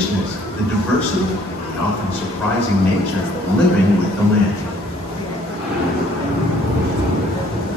richness, the diversity, the often surprising nature living with the land.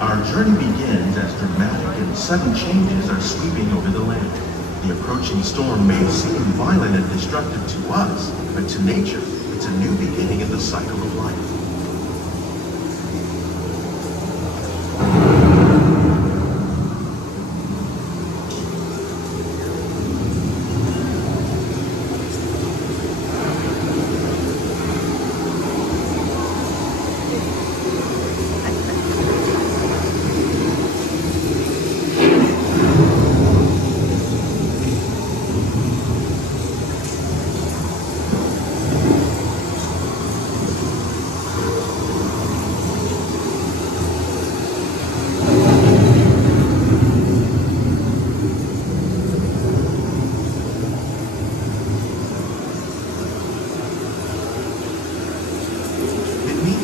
Our journey begins as dramatic and sudden changes are sweeping over the land. The approaching storm may seem violent and destructive to us, but to nature, it's a new beginning in the cycle of life.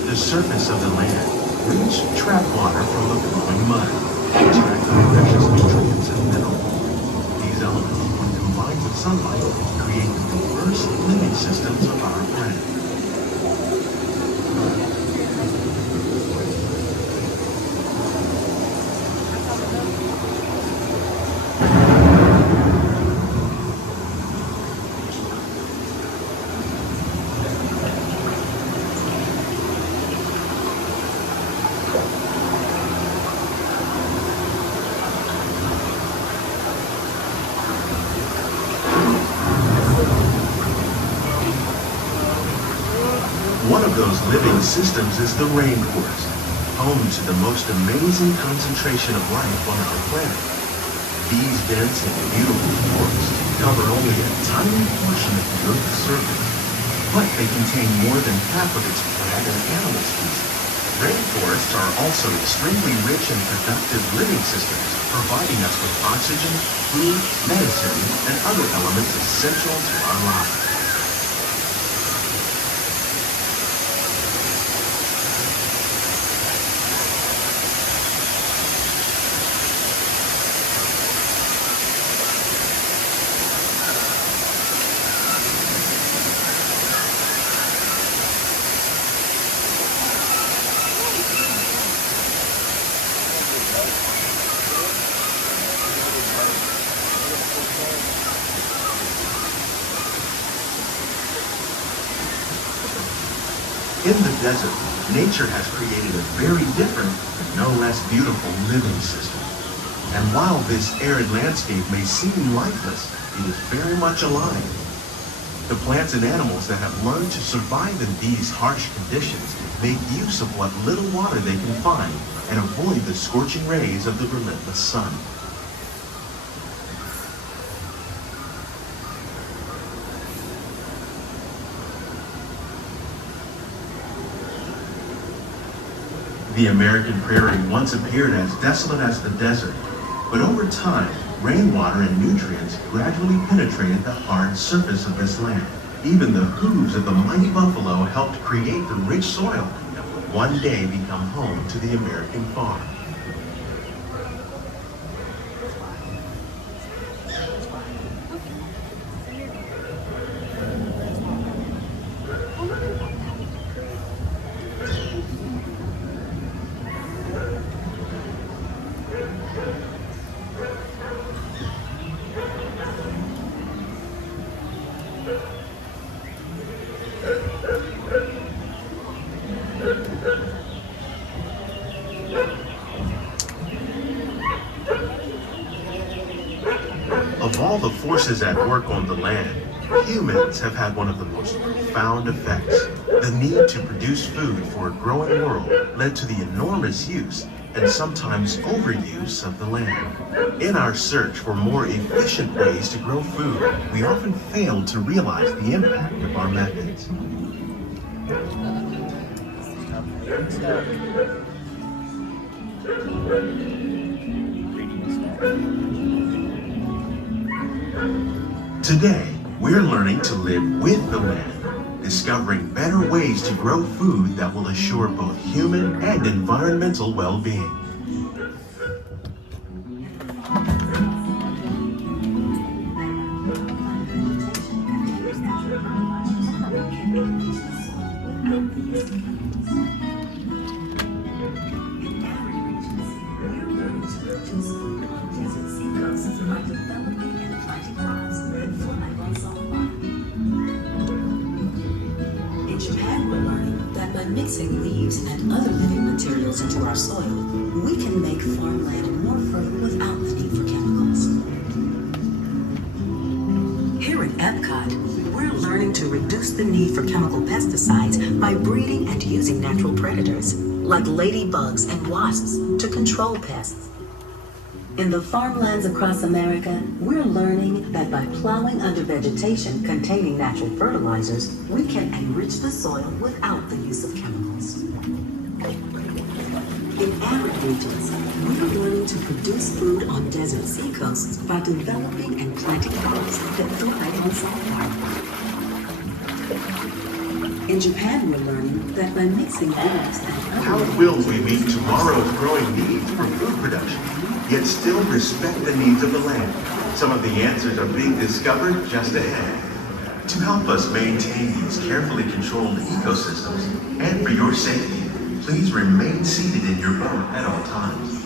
The surface of the land, rich trap water from the flowing mud, extracting precious nutrients and minerals. These elements, when combined with sunlight, create the diverse living systems of our planet. One of those living systems is the rainforest, home to the most amazing concentration of life on our planet. These dense and beautiful forests cover only a tiny portion of the Earth's surface, but they contain more than half of its plant and animal species. Rainforests are also extremely rich and productive living systems, providing us with oxygen, food, medicine, and other elements essential to our lives. In the desert, nature has created a very different, but no less beautiful living system. And while this arid landscape may seem lifeless, it is very much alive. The plants and animals that have learned to survive in these harsh conditions make use of what little water they can find and avoid the scorching rays of the relentless sun. The American prairie once appeared as desolate as the desert, but over time, rainwater and nutrients gradually penetrated the hard surface of this land. Even the hooves of the mighty buffalo helped create the rich soil that would one day become home to the American farm. Of all the forces at work on the land, humans have had one of the most profound effects. The need to produce food for a growing world led to the enormous use and sometimes overuse of the land. In our search for more efficient ways to grow food, we often fail to realize the impact of our methods. Today, we're learning to live with the land, discovering better ways to grow food that will assure both human and environmental well-being. In Japan, we're learning that by mixing leaves and other living materials into our soil, we can make farmland more fertile without the need for chemicals. Here at Epcot, we're learning to reduce the need for chemical pesticides by breeding and using natural predators, like ladybugs and wasps, to control pests. In the farmlands across America, we're learning that by plowing under vegetation containing natural fertilizers, we can enrich the soil without the use of chemicals. In arid regions, we're learning to produce food on desert seacoasts by developing and planting crops that thrive on salt water. In Japan, we're learning that by mixing leaves and How will we meet tomorrow's growing needs for food production, yet still respect the needs of the land? Some of the answers are being discovered just ahead. To help us maintain these carefully controlled ecosystems, and for your safety, please remain seated in your boat at all times.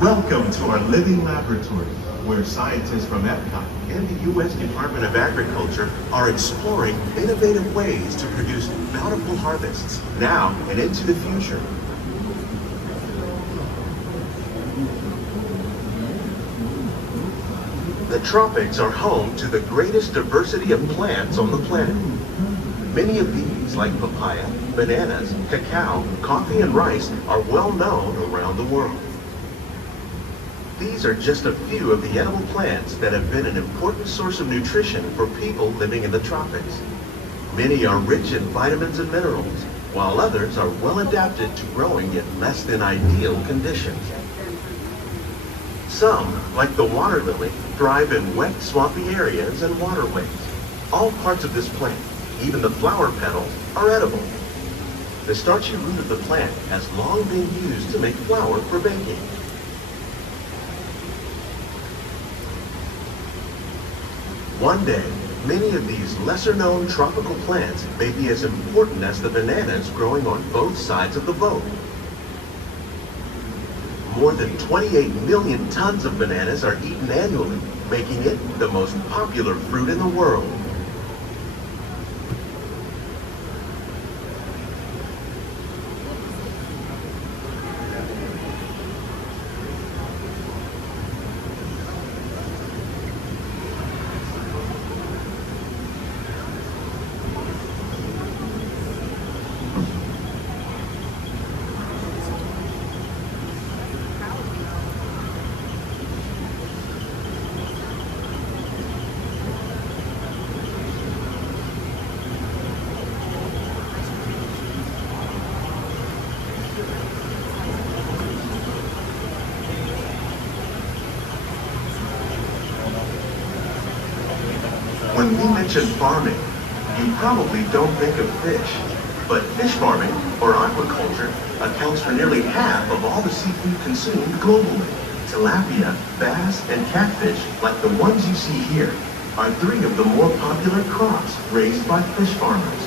Welcome to our living laboratory, where scientists from Epcot and the U.S. Department of Agriculture are exploring innovative ways to produce bountiful harvests now and into the future. The tropics are home to the greatest diversity of plants on the planet. Many of these, like papaya, bananas, cacao, coffee, and rice, are well known around the world. These are just a few of the edible plants that have been an important source of nutrition for people living in the tropics. Many are rich in vitamins and minerals, while others are well adapted to growing in less than ideal conditions. Some, like the water lily, thrive in wet, swampy areas and waterways. All parts of this plant, even the flower petals, are edible. The starchy root of the plant has long been used to make flour for baking. One day, many of these lesser-known tropical plants may be as important as the bananas growing on both sides of the boat. More than 28 million tons of bananas are eaten annually, making it the most popular fruit in the world. When we mention farming, you probably don't think of fish. But fish farming, or aquaculture, accounts for nearly half of all the seafood consumed globally. Tilapia, bass, and catfish, like the ones you see here, are three of the more popular crops raised by fish farmers.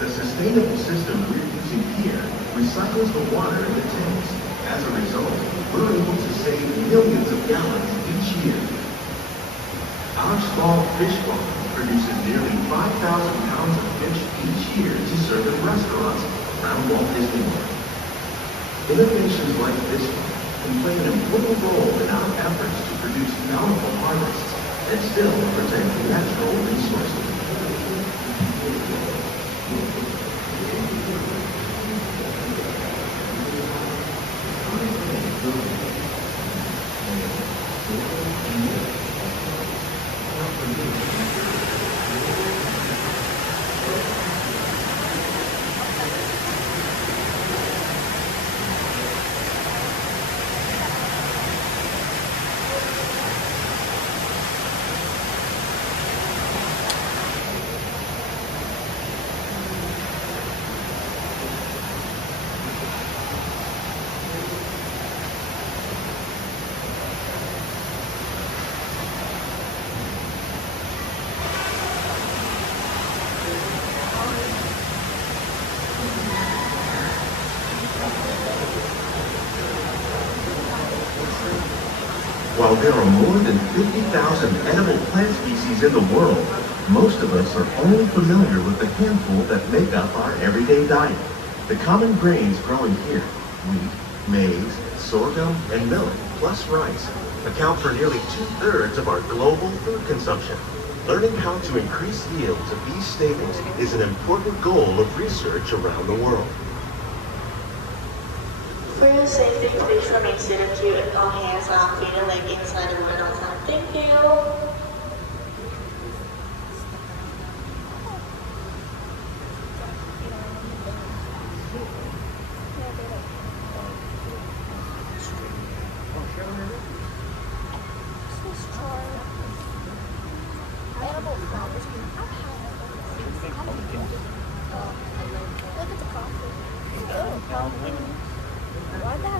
The sustainable system we're using here recycles the water in the tanks. As a result, we're able to save millions of gallons each year. Our small fish farm produces nearly 5,000 pounds of fish each year to serve in restaurants around Walt Disney World. Innovations like this one can play an important role in our efforts to produce bountiful harvests and still protect natural resources. While there are more than 50,000 edible plant species in the world, most of us are only familiar with the handful that make up our everyday diet. The common grains growing here, wheat, maize, sorghum, and millet, plus rice, account for nearly 2/3 of our global food consumption. Learning how to increase yields of these staples is an important goal of research around the world. For your safety, please remain seated to and all hands on feet and leg inside the water outside. Thank you.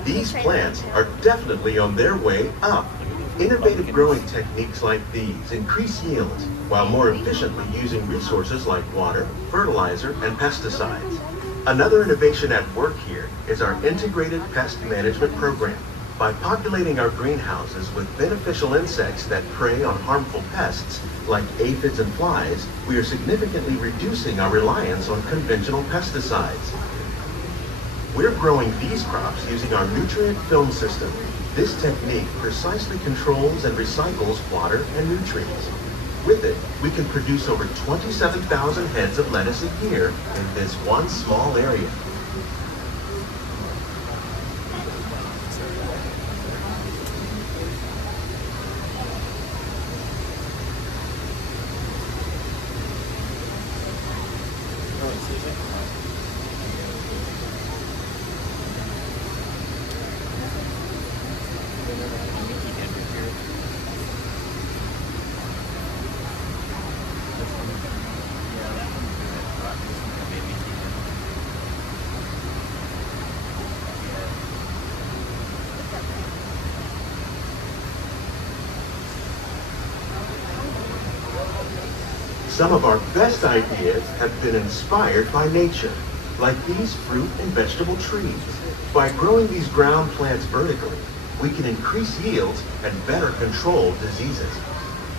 These plants are definitely on their way up. Innovative growing techniques like these increase yields while more efficiently using resources like water, fertilizer, and pesticides. Another innovation at work here is our integrated pest management program. By populating our greenhouses with beneficial insects that prey on harmful pests like aphids and flies, we are significantly reducing our reliance on conventional pesticides. We're growing these crops using our nutrient film system. This technique precisely controls and recycles water and nutrients. With it, we can produce over 27,000 heads of lettuce a year in this one small area. Some of our best ideas have been inspired by nature, like these fruit and vegetable trees. By growing these ground plants vertically, we can increase yields and better control diseases.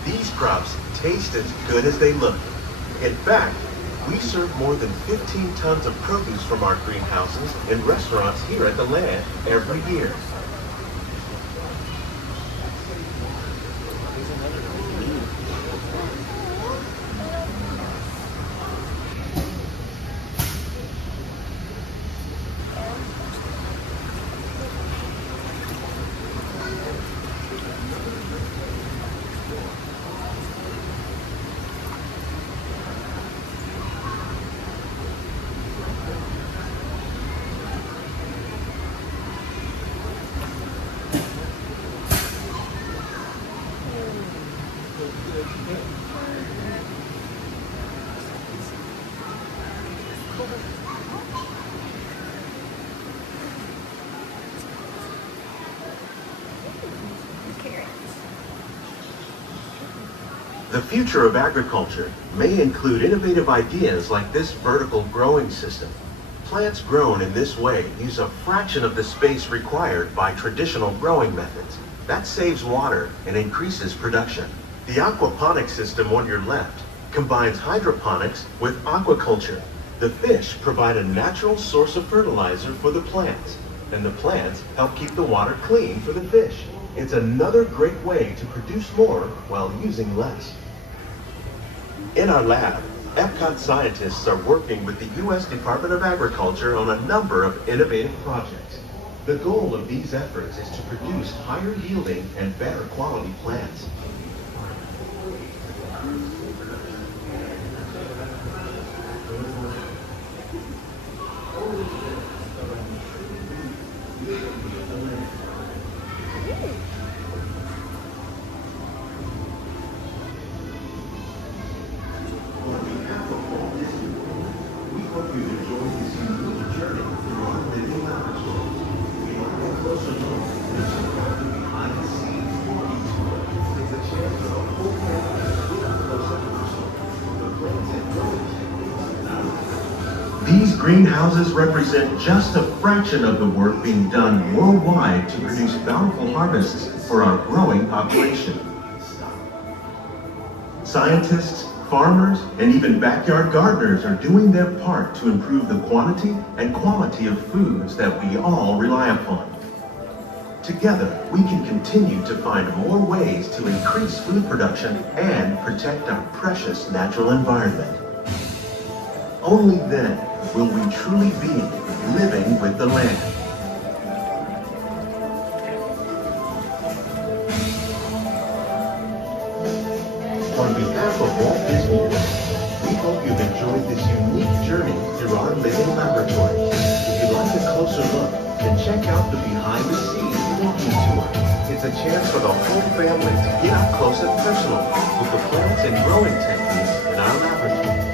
These crops taste as good as they look. In fact, we serve more than 15 tons of produce from our greenhouses in restaurants here at the land every year. The future of agriculture may include innovative ideas like this vertical growing system. Plants grown in this way use a fraction of the space required by traditional growing methods. That saves water and increases production. The aquaponics system on your left combines hydroponics with aquaculture. The fish provide a natural source of fertilizer for the plants, and the plants help keep the water clean for the fish. It's another great way to produce more while using less. In our lab, Epcot scientists are working with the U.S. Department of Agriculture on a number of innovative projects. The goal of these efforts is to produce higher yielding and better quality plants. These greenhouses represent just a fraction of the work being done worldwide to produce bountiful harvests for our growing population. Scientists, farmers, and even backyard gardeners are doing their part to improve the quantity and quality of foods that we all rely upon. Together, we can continue to find more ways to increase food production and protect our precious natural environment. Only then will we truly be living with the land. On behalf of Walt Disney World, we hope you've enjoyed this unique journey through our living laboratory. If you'd like a closer look, then check out the behind-the-scenes walking tour. It's a chance for the whole family to get up close and personal with the plants and growing techniques in our laboratory.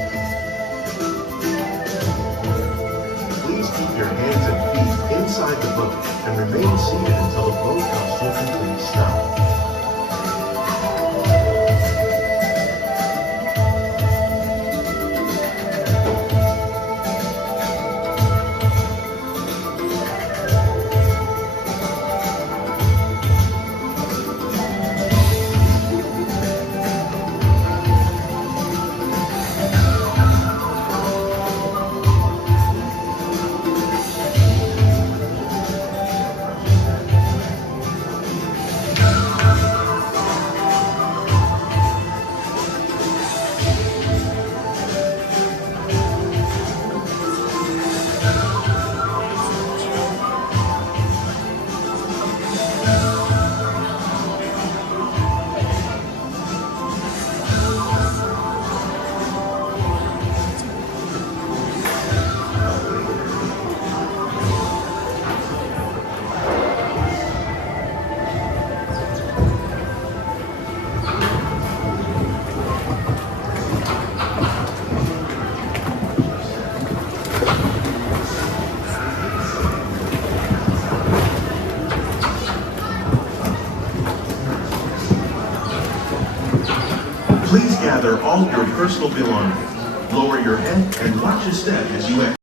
Please keep your hands and feet inside the boat and remain seated until the boat comes to a complete stop. Please gather all your personal belongings. Lower your head and watch your step as you exit.